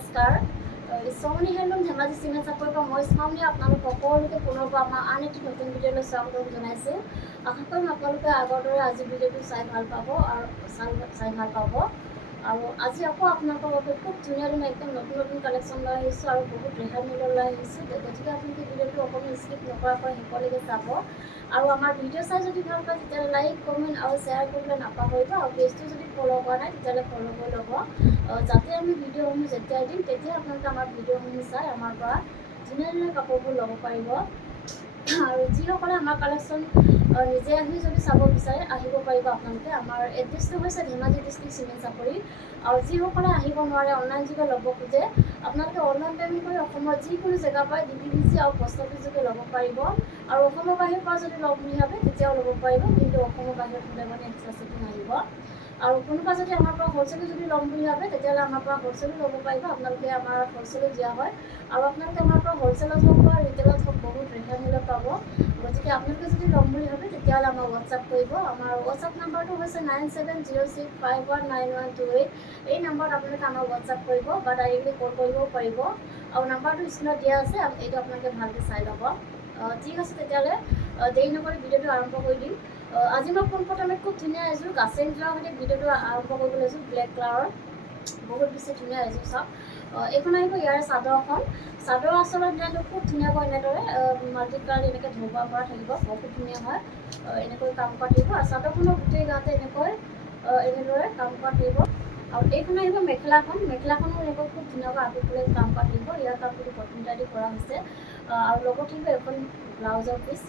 নমস্কাৰ ইছমনি হেলুম ধেমাজি চিমেণ্ট চাপৰিৰ পৰা মই চাওঁনি আপোনালোক সকলোকে পুনৰবাৰ আমাৰ আন এটি নতুন ভিডিঅ'লৈ স্বাগতম জনাইছোঁ। আশা কৰিম আপোনালোকে আগৰ দৰে আজি ভিডিঅ'টো চাই ভাল পাব আৰু আজি আকৌ আপোনালোকৰ বাবে খুব ধুনীয়া একদম নতুন নতুন কালেকশ্যন লৈ আহিছোঁ আৰু বহুত ৰেহাই মূল্য লৈ আহিছোঁ। গতিকে আপোনালোকে ভিডিঅ'টো অকণমান স্কিপ নকৰাকৈ শেষলৈকে চাব আৰু আমাৰ ভিডিঅ' চাই যদি ভাল পায় তেতিয়াহ'লে লাইক কমেণ্ট আৰু শ্বেয়াৰ কৰিবলৈ নাপাহৰিব আৰু পেজটো যদি ফ'ল' কৰা নাই তেতিয়াহ'লে ফ'ল' কৰি ল'ব যাতে আমি ভিডিঅ'সমূহ যেতিয়াই দিম তেতিয়া আপোনালোকে আমাৰ ভিডিঅ'সমূহ চাই আমাৰ পৰা ধুনীয়া ধুনীয়া কাপোৰবোৰ ল'ব পাৰিব। আৰু যিসকলে আমাৰ কালেকশ্যন নিজে আহি যদি চাব বিচাৰে আহিব পাৰিব আপোনালোকে। আমাৰ এড্ৰেছটো হৈছে ধেমাজি ডিষ্ট্ৰিক্ট চিমেণ্ট চাপৰি আৰু যিসকলে আহিব নোৱাৰে অনলাইন যোগে ল'ব খোজে আপোনালোকে অনলাইন পে'মেণ্ট কৰি অসমৰ যিকোনো জেগাৰ পৰা DTDC আৰু পষ্ট অফিচ যোগে ল'ব পাৰিব আৰু অসমৰ বাহিৰৰ পৰা যদি ল'ম বুলি ভাবে তেতিয়াও ল'ব পাৰিব, কিন্তু অসমৰ বাহিৰত হ'লে মানে এক্সট্ৰা চিপিং আহিব। আৰু কোনোবা যদি আমাৰ পৰা হ'লচেলো যদি ল'ম বুলি ভাবে তেতিয়াহ'লে আমাৰ পৰা হ'লচেলো ল'ব পাৰিব। আপোনালোকে আমাৰ হ'লচেলো দিয়া হয় আৰু আপোনালোকে আমাৰ পৰা হ'লচেলত হওক বা ৰিটেইলত হওক বহুত ৰেহাই মূল্যত পাব। গতিকে আপোনালোকে যদি ল'ম বুলি ভাবে তেতিয়াহ'লে আমাৰ হোৱাটছআপ কৰিব। আমাৰ হোৱাটছআপ নাম্বাৰটো হৈছে 9706519128। এই নাম্বাৰত আপোনালোকে আমাৰ হোৱাটছআপ কৰিব বা ডাইৰেক্টলি কল কৰিবও পাৰিব আৰু নাম্বাৰটো স্ক্ৰীণত দিয়া আছে, এইটো আপোনালোকে ভালকৈ চাই ল'ব। ঠিক আছে, তেতিয়াহ'লে দেৰি নকৰি ভিডিঅ'টো আৰম্ভ কৰি দিম। আজি মই পোনপ্ৰথমে খুব ধুনীয়া এযোৰ গাছেং যোৱাৰ সৈতে ভিডিঅ'টো আৰম্ভ কৰিব লৈছোঁ। ব্লেক কালাৰৰ বহুত বেছি ধুনীয়া এযোৰ চাওক। এইখন আহিব ইয়াৰে চাদৰখন। চাদৰ আচলত ডিজাইনটো খুব ধুনীয়াকৈ এনেদৰে মাল্টি কালাৰ এনেকৈ ধৰিব পৰা থাকিব, বহুত ধুনীয়া হয়। এনেকৈ কাম কৰা থাকিব আৰু চাদৰখনৰ গোটেই গাতে এনেদৰে কাম কৰা থাকিব। আৰু এইখন আহিব মেখেলাখন। মেখেলাখনো এনেকৈ খুব ধুনীয়াকৈ আঁকি পেলাই কাম কৰা থাকিব। ইয়াৰ কাপোৰটো কটন দি কৰা হৈছে আৰু লগত থাকিব এখন ব্লাউজৰ পিচ।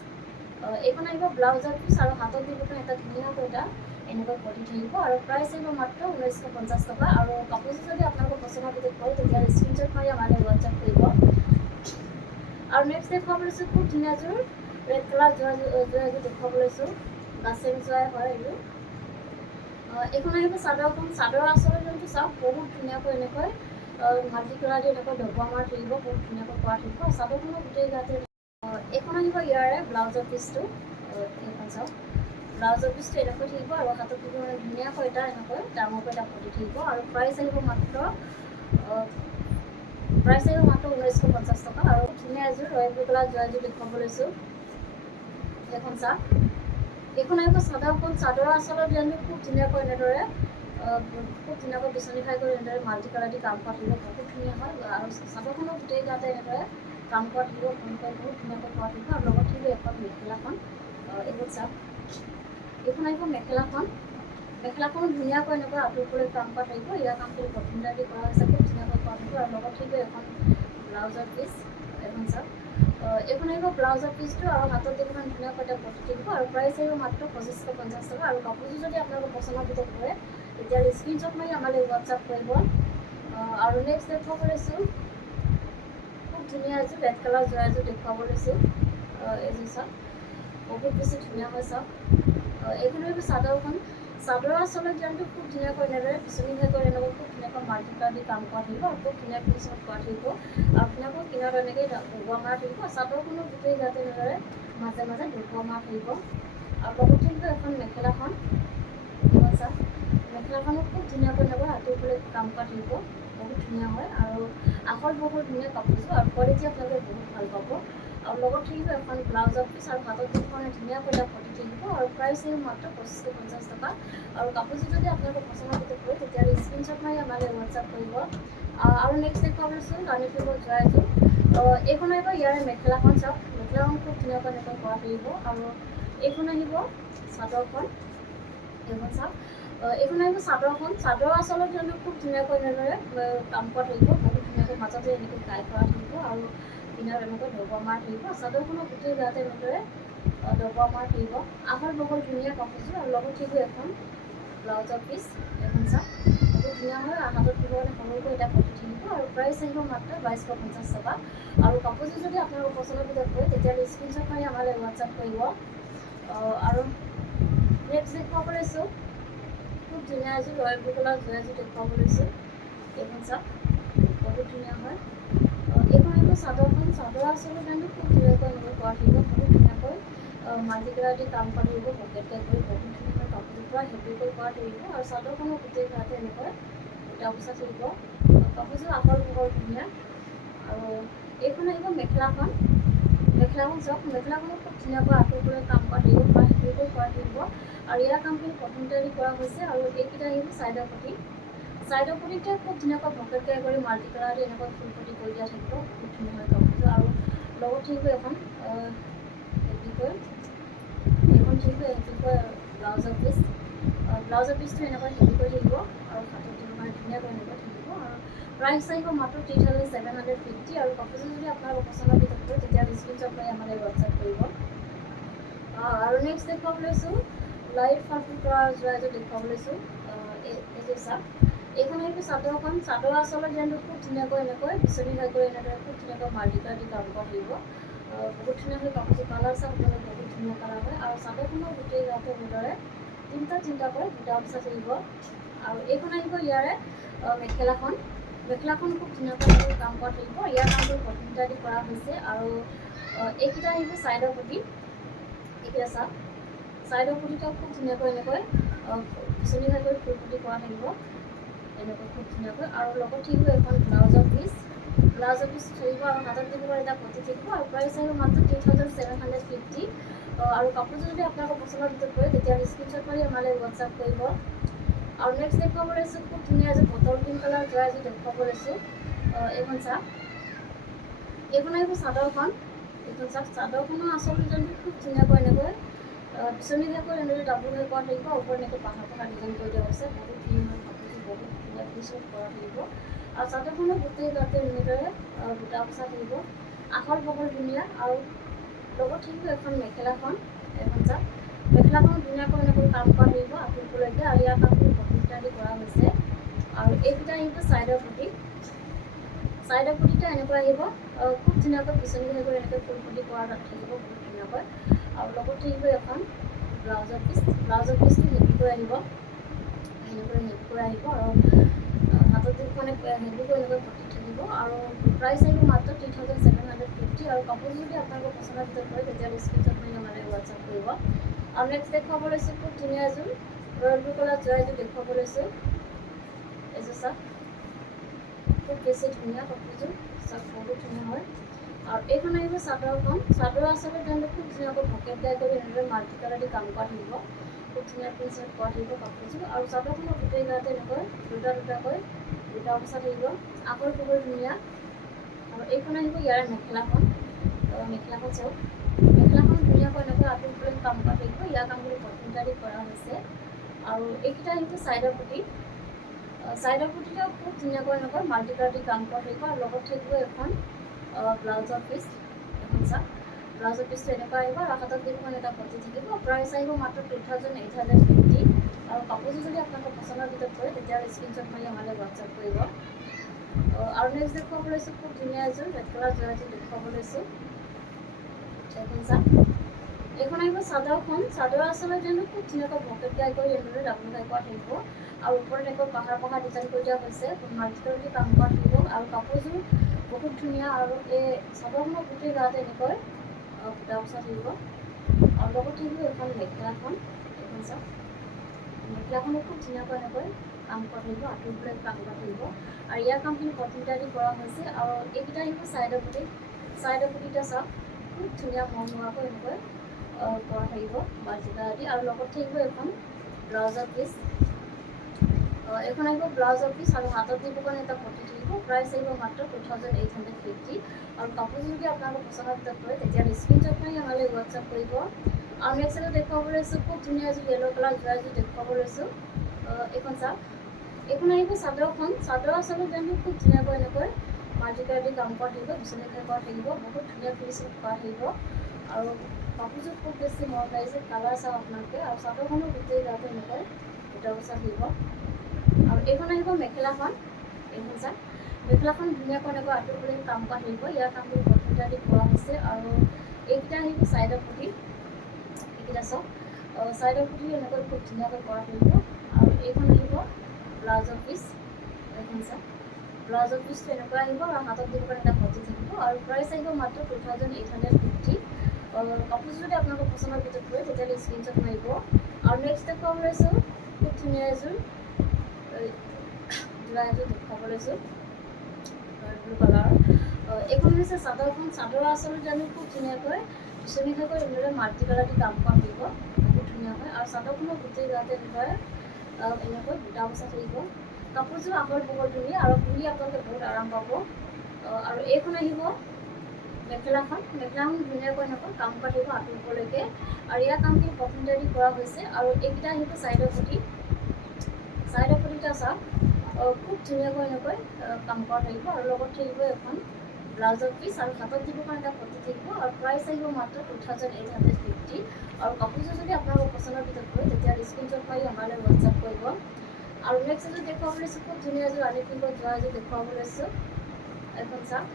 এইখন আহিব ব্লাউজৰ পিচ আৰু হাতত দিব এটা ধুনীয়াকৈ এটা এনেকৈ পতি থাকিব আৰু প্ৰাইচ আহিব মাত্ৰ 1950 টকা। আৰু কাপোৰযোৰ যদি আপোনালোকৰ পচন্দৰ ভিতৰত পৰে তেতিয়াহ'লে স্ক্ৰীনশ্বট মাৰি আমালৈ হোৱাটছআপ কৰিব। আৰু নেক্সট দেখুৱাব লৈছোঁ খুব ধুনীয়া এযোৰ ৰেড কালাৰ যোৰা এযোৰ দেখুৱাব লৈছোঁ। গাছেং যোৰাই হয় এইযোৰ। এইখন আহিব চাদৰখন। চাদৰ আচলৰ যোনটো চাওক বহুত ধুনীয়াকৈ এনেকৈ মাল্টি কালাৰ দি এনেকৈ ঢকুৱা মাৰ থাকিব, বহুত ধুনীয়াকৈ কৰা থাকিব। চাদৰখনৰ গোটেই গাতে এইখন আহিব ইয়াৰে ব্লাউজৰ পিচটো। এইখন চাওক ব্লাউজৰ পিচটো এনেকৈ থাকিব আৰু হাতত থাকিব মানে ধুনীয়াকৈ এটা এনেকৈ ডাঙৰকৈ এটা পতি থাকিব আৰু প্ৰাইচ আহিব মাত্ৰ 1950 টকা। আৰু ধুনীয়া এযোৰ ৰয়েল ব্লু কালাৰ যোৰা এযোৰ দেখুৱাব লৈছোঁ। এইখন চাওক, এইখন আহিব চাদৰখন। চাদৰৰ আচলৰ ডিজাইনটো খুব ধুনীয়াকৈ এনেদৰে খুব ধুনীয়াকৈ বিচনী খাই কৰি এনেদৰে মাল্টি কালাৰ দি কাম কৰা থাকিব, বহুত ধুনীয়া হয়। আৰু চাদৰখনৰ গোটেই গাতে এনেদৰে কাম কৰা থাকিব, বহুত ধুনীয়াকৈ কৰা থাকিব আৰু লগত থাকিব এখন মেখেলাখন। এইখন চাওক, এইখন আহিব মেখেলাখন। মেখেলাখনো ধুনীয়াকৈ এনেকৈ আঁতৰি কাম কৰা থাকিব। ইয়াৰ কামখিনি কটন দি কৰা হৈছে, খুব ধুনীয়াকৈ কৰা থাকিব আৰু লগত থাকিব এখন ব্লাউজৰ পিচ। এখন চাওক, এইখন আহিব ব্লাউজৰ পিচটো আৰু হাতত দেখোন ধুনীয়াকৈ এটা পতি থাকিব আৰু প্ৰাইচ আহিব মাত্ৰ 2550 টকা। আৰু কাপোৰযোৰ যদি আপোনালোকৰ পচন্দৰ ভিতৰত পৰে তেতিয়াহ'লে স্ক্ৰীনশ্বট মাৰি আমালৈ হোৱাটছআপ কৰিব। আৰু নেক্সট দেখুৱাব লৈছোঁ খুব ধুনীয়া এযোৰ ৰেড কালাৰ যোৰা এযোৰ দেখুৱাব লৈছোঁ। এইযোৰ চাওক বহুত বেছি ধুনীয়া হয় চাওক। এইখন আহিব চাদৰখন। চাদৰৰ আচলত ডিজাইনটো খুব ধুনীয়াকৈ এনেদৰে বিচনী খাই কৰি এনেকৈ খুব ধুনীয়াকৈ মাল্টি কালাৰ দি কাম কৰা থাকিব আৰু খুব ধুনীয়া ফিনিচিঙত কৰা থাকিব আৰু ধুনীয়াকৈ কিনাৰত এনেকৈ ঢকুৱা মৰা থাকিব। চাদৰখনৰ গোটেই গাতে এনেদৰে মাজে মাজে ঢকুৱা মৰা থাকিব আৰু লগত থাকিব এখন মেখেলাখন। এইখন চাওক, মেখেলাখনো খুব ধুনীয়াকৈ এনেকৈ আঁতৰি কাম কৰা থাকিব, বহুত ধুনীয়া হয় আৰু আহল বহল ধুনীয়া কাপোৰযোৰ আৰু কোৱালিটি আপোনালোকে বহুত ভাল পাব। আৰু লগত থাকিব এখন ব্লাউজৰ পিচ আৰু হাতত দেখুৱানে ধুনীয়াকৈ এটা পতি থাকিব আৰু প্ৰাইচ আহিব মাত্ৰ 2550 টকা। আৰু কাপোৰযোৰ যদি আপোনালোকৰ পচন্দৰ ভিতৰত পৰে তেতিয়াহ'লে স্ক্ৰীনশ্বট মাৰি আমালৈ হোৱাটছআপ কৰিব। আৰু নেক্সট দেখুৱাব লৈছোঁ ৰাণী ফুলৰ যোৰা এযোৰ। এইখন আহিব ইয়াৰে মেখেলাখন। চাওক মেখেলাখন খুব ধুনীয়াকৈ এনেকৈ কৰা থাকিব আৰু এইখন আহিব চাদৰখন। এইখন চাওক, এইখন আহিব চাদৰখন। চাদৰ আচলত জানো খুব ধুনীয়াকৈ এনেদৰে কাম কৰা থাকিব, বহুত ধুনীয়াকৈ মাজতে এনেকৈ গাই কৰা থাকিব আৰু কিনাৰত এনেকৈ ঢকুৱা মাৰ থাকিব। চাদৰখনৰ গোটেই গাতে এনেদৰে ঢকুৱা মাৰ থাকিব, আহল বহল ধুনীয়া কাপোৰযোৰ আৰু লগত থাকিব এখন ব্লাউজৰ পিচ। এখন চাওক বহুত ধুনীয়া হয়, হাতত দিব মানে সৰুকৈ এটা পতি থাকিব আৰু প্ৰাইচ আহিব মাত্ৰ 2250 টকা। আৰু কাপোৰযোৰ যদি আপোনালোকৰ পচন্দৰ ভিতৰত পৰে তেতিয়াহ'লে স্ক্ৰীনশ্বট মাৰি আমালৈ হোৱাটছআপ কৰিব। আৰু নেক্সট দেখুৱাব লৈছোঁ খুব ধুনীয়া এযোৰ ৰয়েল ব্লু কালাৰ যোৰা এযোৰ দেখুৱাব লৈছোঁ। এইখন চাওক বহুত ধুনীয়া হয়। এইখন আহিব চাদৰখন। চাদৰ আচলৰ ডিজাইনটো খুব ধুনীয়াকৈ এনেকৈ কৰা থাকিব, বহুত ধুনীয়াকৈ মাল্টি কালাৰ দি কাম কৰা থাকিব, পকেট টাইপ কৰি বহুত ধুনীয়াকৈ কাপোৰযোৰ পৰা হেভি কৰি কৰা থাকিব আৰু চাদৰখনৰ গোটেই গাতে এনেকৈ বুটা বচা থাকিব। কাপোৰযোৰ আহল বহল বৰ ধুনীয়া আৰু এইখন আহিব মেখেলাখন চাওক মেখেলাখনত খুব ধুনীয়াকৈ আঁতৰলৈ কাম কৰা থাকিব বা হেভিকৈ কৰা থাকিব আৰু ইয়াৰ কামখিনি প্ৰথমতে কৰা হৈছে আৰু এইকেইটা আহিব ছাইডৰ পটিতে খুব ধুনীয়াকৈ ভকেটকৈ কৰি মাল্টি কালাৰ দি এনেকৈ ফুল পটি কৰি দিয়া থাকিব খুব ধুনীয়া হয় কাপোৰটো আৰু লগত থাকিব এখন হেভিকৈ ব্লাউজৰ পিচটো এনেকৈ হেভিকৈ থাকিব আৰু হাতত দিব কাৰণে ধুনীয়াকৈ এনেকৈ থাকিব আৰু প্ৰাইচ আহিব মাত্ৰ 3750 আৰু কাপোৰযোৰ যদি আপোনালোকৰ পচন্দৰ ভিতৰত হয় তেতিয়া স্ক্ৰীনশ্বট লৈ আমালৈ হোৱাটছআপ কৰিব আৰু নেক্সট দেখুৱাব লৈছোঁ লাইট ফাৰ্ফিং কৰা যোৱা এযোৰ দেখুৱাব লৈছোঁ এইযোৰ চাওক এইখন আহিব চাদৰ আচলত যেন খুব ধুনীয়াকৈ এনেকৈ বিচনী ঘাইকৈ এনেদৰে খুব ধুনীয়াকৈ মাল্টিকালাৰ দি কাম কৰা থাকিব বহুত ধুনীয়া হয় কাপোৰযোৰ কালাৰ চাওক বহুত ধুনীয়া কালাৰ হয় আৰু চাদৰখনৰ গোটেই গাতে এনেদৰে তিনিটাকৈ দুটা অংশ থাকিব আৰু এইখন আহিব ইয়াৰে মেখেলাখন খুব ধুনীয়াকৈ কাম কৰা থাকিব ইয়াৰ কামটো প্ৰথমতে দি কৰা হৈছে আৰু এইকেইটা আহিব ছাইডৰ পটি এইকেইটা চাওক ছাইডৰ পটিটো খুব ধুনীয়াকৈ এনেকৈ বিচনী ঘাইকৈ ফুল পটি কৰা থাকিব এনেকৈ খুব ধুনীয়াকৈ আৰু লগত থাকিব এখন ব্লাউজৰ পিচ থাকিব আৰু হাতত দিব এটা পটি থাকিব আৰু প্ৰাইচ আহিব মাত্ৰ 3750 আৰু কাপোৰযোৰ যদি আপোনালোকৰ পচন্দৰ ভিতৰত পৰে তেতিয়া স্ক্ৰীনশ্বট কৰি আমালৈ হোৱাটছআপ কৰিব আৰু নেক্সট দেখুৱাব লৈছোঁ খুব ধুনীয়া এযোৰ বটল গ্ৰীণ কালাৰ যোৱা এযোৰ দেখুৱাব লৈছোঁ এইখন চাওক এইখন আহিব চাদৰখনৰ আচল ডিজাইনটো খুব ধুনীয়াকৈ এনেকৈ বিচনী ঘাইকৈ এনেদৰে ডাবুল ঘাই কৰা থাকিব ওপৰত এনেকৈ পাহাৰ ডিজাইন কৰি দিয়া হৈছে বহুত ধুনীয়া হয় কাপোৰযোৰ বহুত ধুনীয়া ফিনিচিং কৰা থাকিব আৰু চাদৰখনৰ গোটেই গাতে এনেদৰে দুটা বচা থাকিব আহল বহল ধুনীয়া আৰু লগত থাকিব এখন মেখেলাখন চাওক মেখেলাখন ধুনীয়াকৈ এনেকৈ কাম কৰা থাকিব আঁতৰলৈকে আৰু ইয়াৰ কামখিনি প্ৰথমতে দি কৰা হৈছে আৰু এইকেইটা আহিব ছাইডৰ পটিটা এনেকৈ আহিব খুব ধুনীয়াকৈ বিচনী ঘাইকৈ এনেকৈ ফুল পটি কৰা থাকিব বহুত ধুনীয়াকৈ আৰু লগত থাকিব এখন ব্লাউজৰ পিচটো হেভিকৈ আহিব আৰু হাতত মানে হেভিকৈ এনেকৈ পটি থাকিব আৰু প্ৰাইচ আহিব মাত্ৰ 3750 আৰু কাপোৰযোৰ যদি আপোনালোকৰ পচন্দৰ ভিতৰত হয় তেতিয়া স্ক্ৰীনশ্বট কৰি আমালৈ হোৱাটছআপ কৰিব আৰু নেক্সট দেখুৱাব লৈছোঁ খুব ধুনীয়া এযোৰ ৰয়েল ব্লু কালাৰ যোৱা এযোৰ দেখুৱাব লৈছোঁ এযোৰ চাওক খুব বেছি ধুনীয়া কাপোৰযোৰ চাওক বহুত ধুনীয়া হয় আৰু এইখন আহিব চাদৰ আচলতে তেওঁলোকে খুব ধুনীয়াকৈ ভকেট গাই কৰি এনেদৰে মাল্টি কালাৰ দি কাম কৰা থাকিব খুব ধুনীয়া প্ৰিন্ট কৰা থাকিব কাপোৰযোৰ আৰু চাদৰখনৰ গোটেই গাতে এনেকৈ দুটাকৈ দুটা অংশ থাকিব আহল বহল ধুনীয়া আৰু এইখন আহিব ইয়াৰ মেখেলাখন চাওক মেখেলাখন ধুনীয়াকৈ এনেকৈ আঁতৰলৈ কাম কৰা থাকিব ইয়াৰ কামবোৰ প্ৰথমতে কৰা হৈছে আৰু এইকেইটা আহিব ছাইডৰ পটিটো খুব ধুনীয়াকৈ এনেকৈ মাল্টি কালাৰ দি কাম কৰা থাকিব আৰু লগত থাকিব এখন ব্লাউজৰ পিচ এখন চাওক ব্লাউজৰ পিচটো এনেকুৱা আহিব আৰু হাতত দিব এটা পটি থাকিব প্ৰাইচ আহিব মাত্ৰ 2850 আৰু কাপোৰযোৰ যদি আপোনালোকৰ পচন্দৰ ভিতৰত হয় তেতিয়াহ'লে স্ক্ৰীনশ্বট মাৰি আমালৈ হোৱাটছআপ কৰিব আৰু নেক্সট দেখুৱাব লৈছোঁ খুব ধুনীয়া এযোৰ ৰেড কালাৰ যোৱা এযোৰ দেখুৱাব লৈছোঁ এখন চাওক এইখন আহিব চাদৰ আচলতে যেনে খুব ধুনীয়াকৈ ভকেট গাই কৰি এনেদৰে ডাবুল গাই কৰা থাকিব আৰু ওপৰত এনেকৈ পাহাৰ ডিজাইন কৰি দিয়া হৈছে মাল্টি কালাৰ দি কাম কৰা থাকিব আৰু কাপোৰযোৰ বহুত ধুনীয়া আৰু এই চাদৰখনৰ গোটেই গাতে এনেকৈ ফুটা বচা থাকিব আৰু লগত থাকিব এখন মেখেলাখন এইখন চাওক মেখেলাখনো খুব ধুনীয়াকৈ এনেকৈ কাম কৰা থাকিব আঁতৰলৈ কাম কৰা থাকিব আৰু ইয়াৰ কামখিনি প্ৰথমতে দি কৰা হৈছে আৰু এইকেইটা আহিব ছাইডৰ পটিটা চাওক খুব ধুনীয়া মৰমৰাকৈ এনেকৈ কৰা থাকিব মাল্টিকালাৰ দি আৰু লগত থাকিব এখন ব্লাউজৰ পিচ এইখন আহিব ব্লাউজৰ পিচ আৰু হাতত দিব কাৰণে এটা পটি থাকিব প্ৰাইচ আহিব মাত্ৰ 2850 আৰু কাপোৰযোৰ যদি আপোনালোকৰ পচন্দৰ ভিতৰত হয় তেতিয়াহ'লে স্ক্ৰীনশ্বট মাৰি আমালৈ হোৱাটছআপ কৰিব আৰু নেক্সট এযোৰ দেখুৱাব লৈছোঁ খুব ধুনীয়া এযোৰ য়েল্লো কালাৰ যোৱা এযোৰ দেখুৱাব লৈছোঁ এইখন চাওক এইখন আহিব চাদৰ আচলতে যেনে খুব ধুনীয়াকৈ এনেকৈ মাল্টি কালাৰ দি কাম কৰা থাকিব বিচনী ঘাই কৰা থাকিব বহুত ধুনীয়া ফিনিচিং কৰা থাকিব আৰু কাপোৰযোৰ খুব বেছি মৰম লাগিছে কালাৰ চাওক আপোনালোকে আৰু চাদৰখনৰ গোটেই গাতে এনেকৈ দুটা বচা থাকিব আৰু এইখন আহিব মেখেলাখন এইখন চাওক মেখেলাখন ধুনীয়াকৈ এনেকৈ আঁতৰলৈ কাম কৰা থাকিব ইয়াৰ কামবোৰ প্ৰথমতে দি কৰা হৈছে আৰু এইকেইটা আহিব ছাইডৰ পটি এইকেইটা চাওক ছাইডৰ পটি এনেকৈ খুব ধুনীয়াকৈ কৰা থাকিব আৰু এইখন আহিব ব্লাউজৰ পিচ এইখন চাওক ব্লাউজৰ পিচটো এনেকুৱা আহিব আৰু হাতত দিব কাৰণে এটা পটি থাকিব আৰু প্ৰাইচ আহিব মাত্ৰ 2850 কাপোৰযোৰ যদি আপোনালোকৰ পচন্দৰ ভিতৰত হয় তেতিয়াহ'লে স্ক্ৰীনশ্বট মাৰিব আৰু নেক্সট দেখুৱাব লৈছোঁ খুব ধুনীয়া এযোৰ যোৱা এযোৰ দেখুৱাব লৈছোঁ এইখন হৈছে চাদৰখন। চাদৰ আঁচলত জানো খুব ধুনীয়াকৈ বিচনীখাকৈ এনেদৰে মাল্টি কালাৰ দি কাম কৰা থাকিব বহুত ধুনীয়াকৈ। আৰু চাদৰখনৰ গোটেই গাতে এনেদৰে এনেকৈ বুটা বচা থাকিব। কাপোৰযোৰ আহল বহল ধুনীয়া আৰু পিন্ধি আপোনালোকে বহুত আৰাম পাব। আৰু এইখন আহিব মেখেলাখন। মেখেলাখন ধুনীয়াকৈ এনেকৈ কাম কৰা থাকিব আঁঠু ওপৰলৈকে। আৰু ইয়াৰ কামখিনি পচন্দেদি কৰা হৈছে। আৰু এইকেইটা আহিব চাইডৰ পটি। চাইডৰ পটিটা চাওক খুব ধুনীয়াকৈ এনেকৈ কাম কৰা থাকিব। আৰু লগত থাকিব এখন ব্লাউজৰ পিচ আৰু হাতত দিবৰ কাৰণে এটা পটি থাকিব। আৰু প্ৰাইচ আহিব মাত্ৰ 2850। আৰু কাপোৰযোৰ যদি আপোনালোকৰ পচন্দৰ ভিতৰত হয় তেতিয়া স্ক্ৰীনশ্বট মাৰি আমালৈ হোৱাটছআপ কৰিব। আৰু নেক্সট এযোৰ দেখুৱাব লৈছোঁ খুব ধুনীয়া এযোৰ আনি পিংকত যোৱা এযোৰ দেখুৱাব লৈছোঁ। এখন চাওক,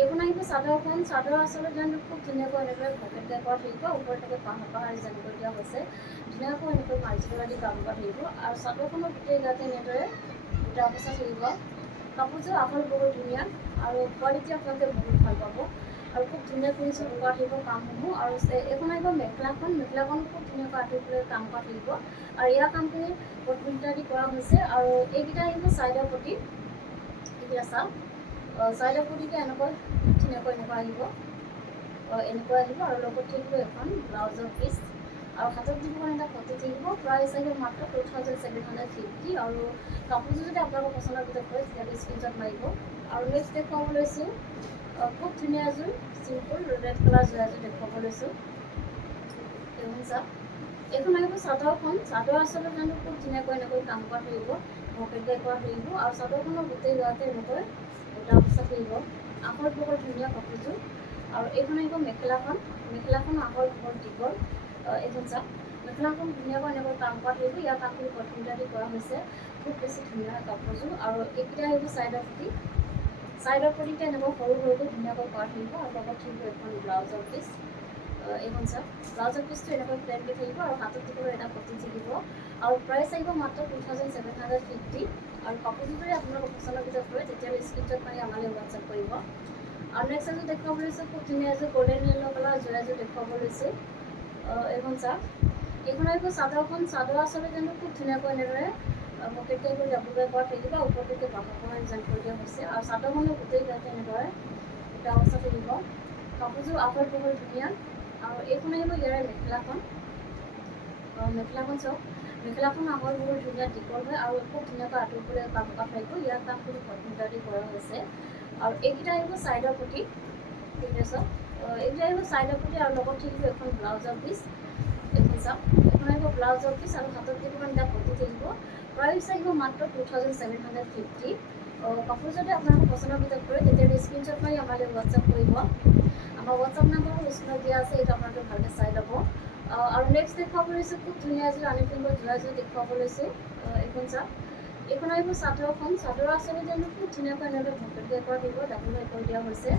এইখন আহিব চাদৰখন। চাদৰ আঁচলত যেন খুব ধুনীয়াকৈ এনেকৈ পকেট কৰা থাকিব। ওপৰত এনেকৈ পাহাৰ ডিজাইন কৰি দিয়া হৈছে। ধুনীয়াকৈ এনেকৈ মাল্টি কালাৰ দি কাম কৰা থাকিব। আৰু চাদৰখনৰ গোটেই গাতে এনেদৰে বুটা বচা থাকিব। কাপোৰযোৰ আহল বহুত ধুনীয়া আৰু কোৱালিটি আপোনালোকে বহুত ভাল পাব। আৰু খুব ধুনীয়া ফিনিচিং কৰা থাকিব কামসমূহ। আৰু এইখন আহিব মেখেলাখন। মেখেলাখন খুব ধুনীয়াকৈ আঁঠুলৈ কাম কৰা থাকিব। আৰু ইয়াৰ কামখিনি পটমিটা দি কৰা হৈছে। আৰু এইকেইটা আহিব চাইডৰ পটি। এইকেইটা চাওক চাইডৰ পটিকে এনেকৈ ধুনীয়াকৈ এনেকুৱা আহিব। এনেকুৱা আহিব। আৰু লগত থাকিব এখন ব্লাউজৰ পিচ আৰু হাতত দিব কাৰণে এটা পটি থাকিব। প্ৰাইচ আহিব মাত্ৰ 2750। আৰু কাপোৰযোৰ যদি আপোনালোকৰ পচন্দৰ ভিতৰত হয় তেতিয়াহ'লে স্ক্ৰীনশ্বট মাৰিব। আৰু নেক্সট দেখুৱাব লৈছোঁ খুব ধুনীয়া এযোৰ চিম্পুল ৰেড কালাৰ যোৰা এযোৰ দেখুৱাব লৈছোঁ। এইখন চাওক, এইখন আহিব চাদৰখন। চাদৰ আঁচলত জানো খুব ধুনীয়াকৈ এনেকৈ কাম কৰা থাকিব, পকেট কৰা থাকিব। আৰু চাদৰখনৰ গোটেই গাতে এনেকৈ বুটা বচা থাকিব। আহল বহল ধুনীয়া কাপোৰযোৰ। আৰু এইখন আহিব মেখেলাখন। মেখেলাখন আহল বহল দীঘল। এইখন চাওক, মেখেলাখন ধুনীয়াকৈ এনেকৈ কাম কৰা থাকিব। ইয়াৰ কামখিনি পটমিটা দি কৰা হৈছে। খুব বেছি ধুনীয়া কাপোৰযোৰ। আৰু এইকেইটা আহিব চাইডৰ পটি। চাইডৰ পটিতে এনেকৈ সৰু সৰুকৈ ধুনীয়াকৈ কৰা থাকিব। আৰু লগত থাকিব এখন ব্লাউজৰ পিচ। এইখন চাওক, ব্লাউজৰ পিচটো এনেকৈ প্লেনকৈ থাকিব। আৰু হাতত দিব এটা পটি থাকিব। আৰু প্ৰাইচ আহিব মাত্ৰ 2750। আৰু কাপোৰযোৰ যদি আপোনালোকৰ পচন্দৰ ভিতৰত হয় তেতিয়াহ'লে স্ক্ৰীনশ্বট মাৰি আমালৈ হোৱাটছআপ কৰিব। আৰু নেক্সট এযোৰ দেখুৱাব লৈছোঁ খুব ধুনীয়া এযোৰ গল্ডেন য়েল্ল' কালাৰ যোৰা এযোৰ দেখুৱাব লৈছোঁ। এইখন চাওক, এইখন আহিব চাদৰখন। চাদৰ আঁচলত জানো খুব ধুনীয়াকৈ এনেদৰে পকেট কৰি ডাবুলকৈ কৰা থাকিব। ওপৰলৈকে পাহাৰ ডিজাইন কৰি দিয়া হৈছে। আৰু চাদৰখনৰ গোটেই গাতে এনেদৰে বুটা বচা থাকিব। কাপোৰযোৰ আহল বহল ধুনীয়া। আৰু এইখন আহিব ইয়াৰে মেখেলাখন। মেখেলাখন চাওক, মেখেলাখন আহল বহল ধুনীয়া দীঘল হয়। আৰু খুব ধুনীয়াকৈ আঁঠুৰ ওপৰলৈ কাম কৰা থাকিব। ইয়াৰ কামখিনি পটমিটা দি কৰা হৈছে। আৰু এইকেইটা আহিব চাইডৰ পটি। ঠিক আছে, এইকেইটা আহিব চাইডৰ পটি। আৰু লগত থাকিব এখন ব্লাউজৰ পিচ। এইখন চাওক, এইখন আহিব ব্লাউজৰ পিচ আৰু হাতত দিব কাৰণে এটা পটি থাকিব। প্ৰাইচ আহিব মাত্ৰ 2750। কাপোৰ যদি আপোনালোকৰ পচন্দৰ ভিতৰত কৰে তেতিয়াহ'লে স্ক্ৰীনশ্বট মাৰি আমালৈ হোৱাটছআপ কৰিব। আমাৰ হোৱাটছআপ নাম্বাৰটো স্ক্ৰীনত দিয়া আছে, এইটো আপোনালোকে ভালকৈ চাই ল'ব। আৰু নেক্সট দেখুৱাব লৈছোঁ খুব ধুনীয়া এযোৰ আনি পিংকত যোৰা এযোৰ দেখুৱাব লৈছোঁ। এইখন চাওক, এইখন আহিব চাদৰখন। চাদৰ আঁচলত জানো খুব ধুনীয়াকৈ এনেকৈ পকেট কৰা থাকিব। ডাবুল কৰি দিয়া হৈছে।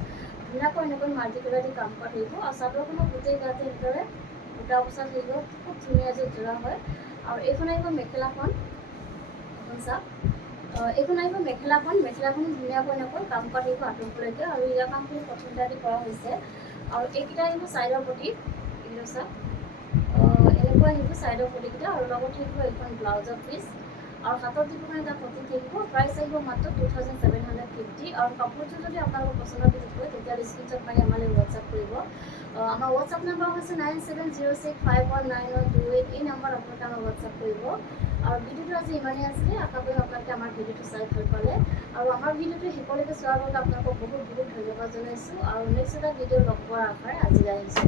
ধুনীয়াকৈ এনেকৈ মাল্টি কালাৰ দি কাম কৰা থাকিব। আৰু চাদৰখনৰ গোটেই গাতে এনেদৰে বুটা বচা থাকিব। খুব ধুনীয়া এযোৰ যোৰা হয়। আৰু এইখন আহিব মেখেলাখন। এইখন চাওক, এইখন আহিব মেখেলাখন। মেখেলাখন ধুনীয়াকৈ এনেকৈ কাম কৰা থাকিব আঁঠুৰ ওপৰলৈকে। আৰু ইয়াৰ কামখিনি পচন্দিতা দি কৰা হৈছে। আৰু এইকেইটা আহিব চাইডৰ পটি। এইকেইটা চাওক, এনেকুৱা আহিব চাইডৰ পটিকেইটা। আৰু লগত থাকিব এখন ব্লাউজৰ পিচ। আৰু হাতত দিব কাৰণে এটা পটি থাকিব। প্ৰাইচ আহিব মাত্ৰ 2750। আৰু কাপোৰযোৰ যদি আপোনালোকৰ পচন্দৰ ভিতৰত হয় তেতিয়াহ'লে স্ক্ৰীনশ্বট মাৰি আমালৈ হোৱাটছআপ কৰিব। আমাৰ হোৱাটছআপ নাম্বাৰ হৈছে 9706519128। এই নাম্বাৰত আপোনালোকে আমাক হোৱাটছআপ কৰিব। আৰু ভিডিঅ'টো আজি ইমানেই আছিলে। আশা কৰিম আপোনালোকে আমাৰ ভিডিঅ'টো চাই ভাল পালে। আৰু আমাৰ ভিডিঅ'টো শেষলৈকে চোৱাৰ বাবে আপোনালোকক বহুত বহুত ধন্যবাদ জনাইছোঁ। আৰু নেক্সট এটা ভিডিঅ' লগ পোৱাৰ আশাৰে আজিলৈ আহিছোঁ।